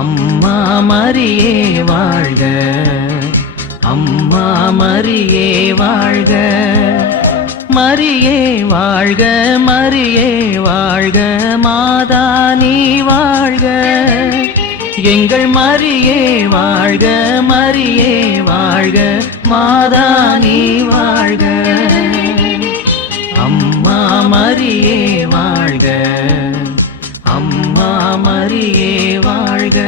அம்மா மரியே வாழ்க, அம்மா மரியே வாழ்க, மரியே வாழ்க, மரியே வாழ்க, மாதா நீ வாழ்க. எங்கள் மரியே வாழ்க, மரியே வாழ்க, மாதா நீ வாழ்க. அம்மா மரியே வாழ்க, அம்மா மரியே வாழ்க.